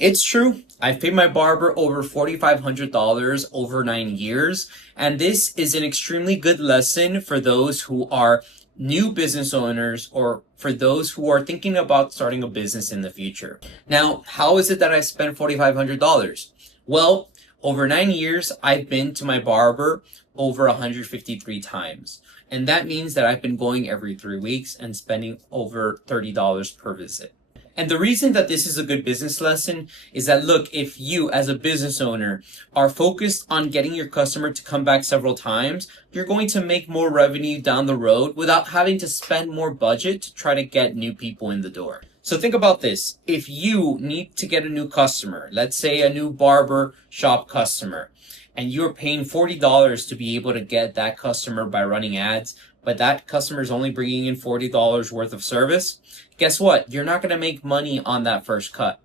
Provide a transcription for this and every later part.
It's true. I've paid my barber over $4,500 over 9 years, and this is an extremely good lesson for those who are new business owners or for those who are thinking about starting a business in the future. Now, how is it that I spent $4,500? Well, over 9 years, I've been to my barber over 153 times. And that means that I've been going every 3 weeks and spending over $30 per visit. And the reason that this is a good business lesson is that, look, if you as a business owner are focused on getting your customer to come back several times, you're going to make more revenue down the road without having to spend more budget to try to get new people in the door. So think about this. If you need to get a new customer, let's say a new barber shop customer, and you're paying $40 to be able to get that customer by running ads, but that customer is only bringing in $40 worth of service, guess what? You're not going to make money on that first cut.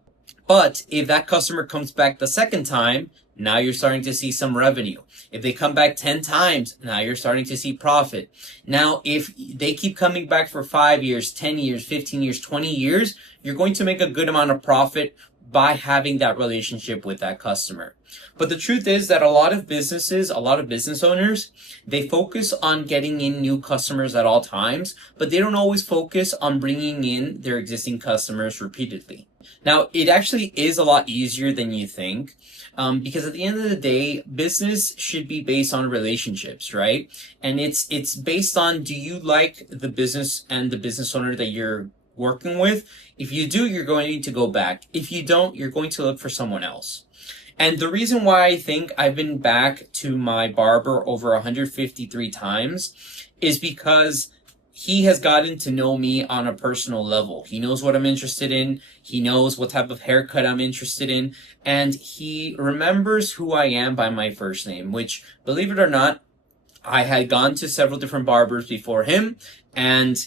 But if that customer comes back the second time, now you're starting to see some revenue. If they come back 10 times, now you're starting to see profit. Now, if they keep coming back for 5 years, 10 years, 15 years, 20 years, you're going to make a good amount of profit by having that relationship with that customer. But the truth is that a lot of business owners, they focus on getting in new customers at all times, but they don't always focus on bringing in their existing customers repeatedly. Now, it actually is a lot easier than you think, because at the end of the day, business should be based on relationships, right? And it's based on, do you like the business and the business owner that you're working with? If you do, you're going to go back. If you don't, you're going to look for someone else. And the reason why I think I've been back to my barber over 153 times is because he has gotten to know me on a personal level. He knows what I'm interested in. He knows what type of haircut I'm interested in. And he remembers who I am by my first name, which, believe it or not, I had gone to several different barbers before him, and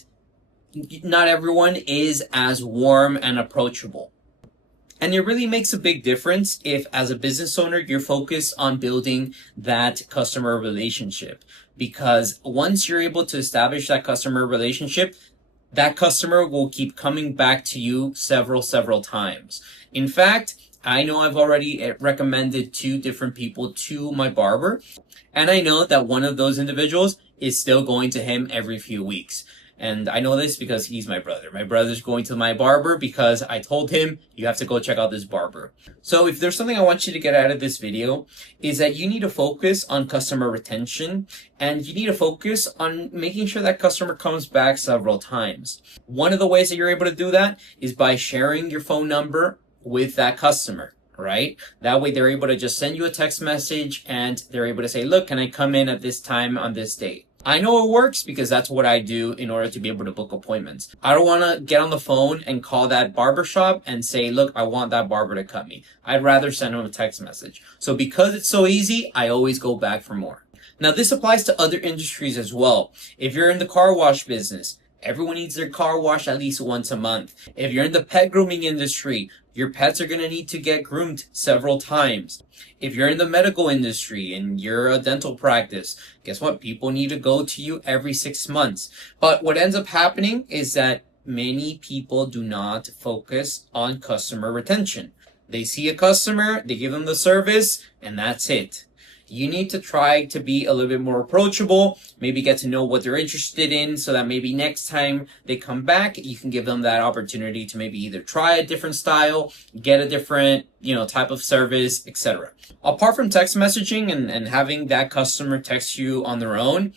not everyone is as warm and approachable. And it really makes a big difference if, as a business owner, you're focused on building that customer relationship. Because once you're able to establish that customer relationship, that customer will keep coming back to you several times. In fact, I know I've already recommended 2 different people to my barber, and I know that one of those individuals is still going to him every few weeks. And I know this because he's my brother. My brother's going to my barber because I told him, you have to go check out this barber. So if there's something I want you to get out of this video, is that you need to focus on customer retention, and you need to focus on making sure that customer comes back several times. One of the ways that you're able to do that is by sharing your phone number with that customer, right? That way they're able to just send you a text message and they're able to say, look, can I come in at this time on this date? I know it works because that's what I do in order to be able to book appointments. I don't want to get on the phone and call that barbershop and say, look, I want that barber to cut me. I'd rather send him a text message. So because it's so easy, I always go back for more. Now, this applies to other industries as well. If you're in the car wash business, everyone needs their car washed at least once a month. If you're in the pet grooming industry, your pets are going to need to get groomed several times. If you're in the medical industry and you're a dental practice, guess what? People need to go to you every 6 months. But what ends up happening is that many people do not focus on customer retention. They see a customer, they give them the service, and that's it. You need to try to be a little bit more approachable, maybe get to know what they're interested in so that maybe next time they come back, you can give them that opportunity to maybe either try a different style, get a different, type of service, etc. Apart from text messaging and having that customer text you on their own,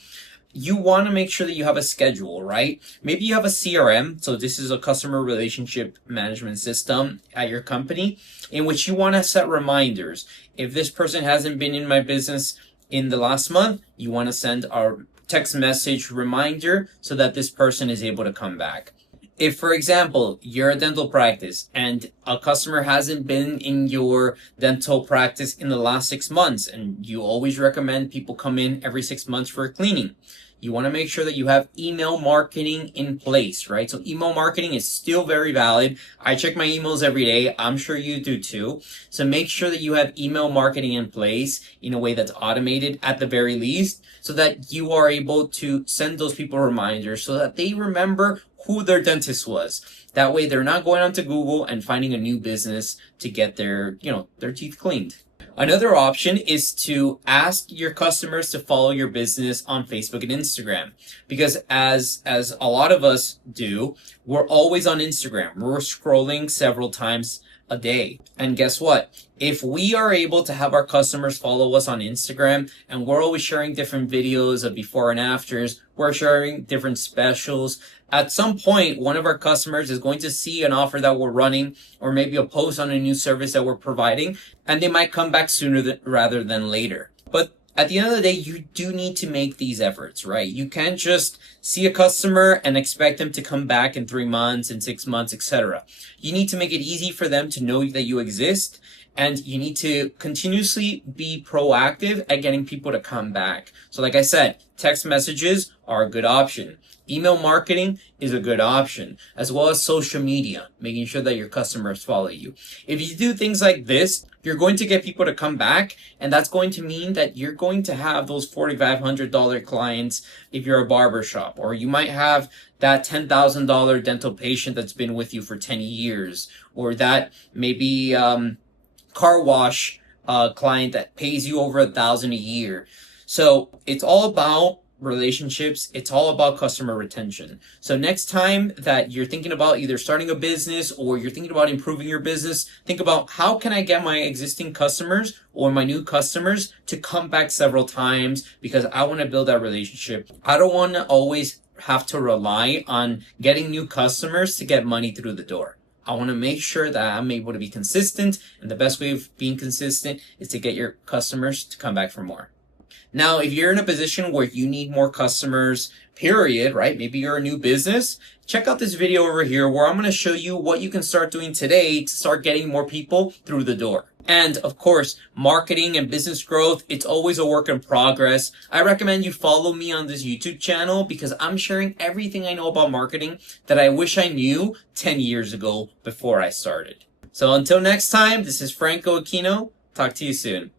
you want to make sure that you have a schedule, right? Maybe you have a CRM. So this is a customer relationship management system at your company in which you want to set reminders. If this person hasn't been in my business in the last month, you want to send a text message reminder so that this person is able to come back. If, for example, you're a dental practice and a customer hasn't been in your dental practice in the last 6 months, and you always recommend people come in every 6 months for a cleaning, you want to make sure that you have email marketing in place, right? So email marketing is still very valid. I check my emails every day. I'm sure you do too. So make sure that you have email marketing in place in a way that's automated at the very least, so that you are able to send those people reminders so that they remember who their dentist was. That way they're not going onto Google and finding a new business to get their, their teeth cleaned. Another option is to ask your customers to follow your business on Facebook and Instagram. Because as a lot of us do, we're always on Instagram. We're scrolling several times a day. And guess what? If we are able to have our customers follow us on Instagram, and we're always sharing different videos of before and afters, we're sharing different specials, at some point, one of our customers is going to see an offer that we're running, or maybe a post on a new service that we're providing, and they might come back sooner rather than later. But at the end of the day, you do need to make these efforts, right? You can't just see a customer and expect them to come back in 3 months, in 6 months, etc. You need to make it easy for them to know that you exist, and you need to continuously be proactive at getting people to come back. So like I said, text messages are a good option. Email marketing is a good option, as well as social media, making sure that your customers follow you. If you do things like this, you're going to get people to come back, and that's going to mean that you're going to have those $4,500 clients if you're a barbershop, or you might have that $10,000 dental patient that's been with you for 10 years, or that maybe car wash client that pays you over $1,000 a year. So it's all about relationships. It's all about customer retention. So next time that you're thinking about either starting a business or you're thinking about improving your business, think about how can I get my existing customers or my new customers to come back several times, because I want to build that relationship. I don't want to always have to rely on getting new customers to get money through the door. I want to make sure that I'm able to be consistent, and the best way of being consistent is to get your customers to come back for more. Now, if you're in a position where you need more customers, period, right? Maybe you're a new business, check out this video over here where I'm going to show you what you can start doing today to start getting more people through the door. And of course, marketing and business growth, it's always a work in progress. I recommend you follow me on this YouTube channel because I'm sharing everything I know about marketing that I wish I knew 10 years ago before I started. So until next time, this is Franco Aquino. Talk to you soon.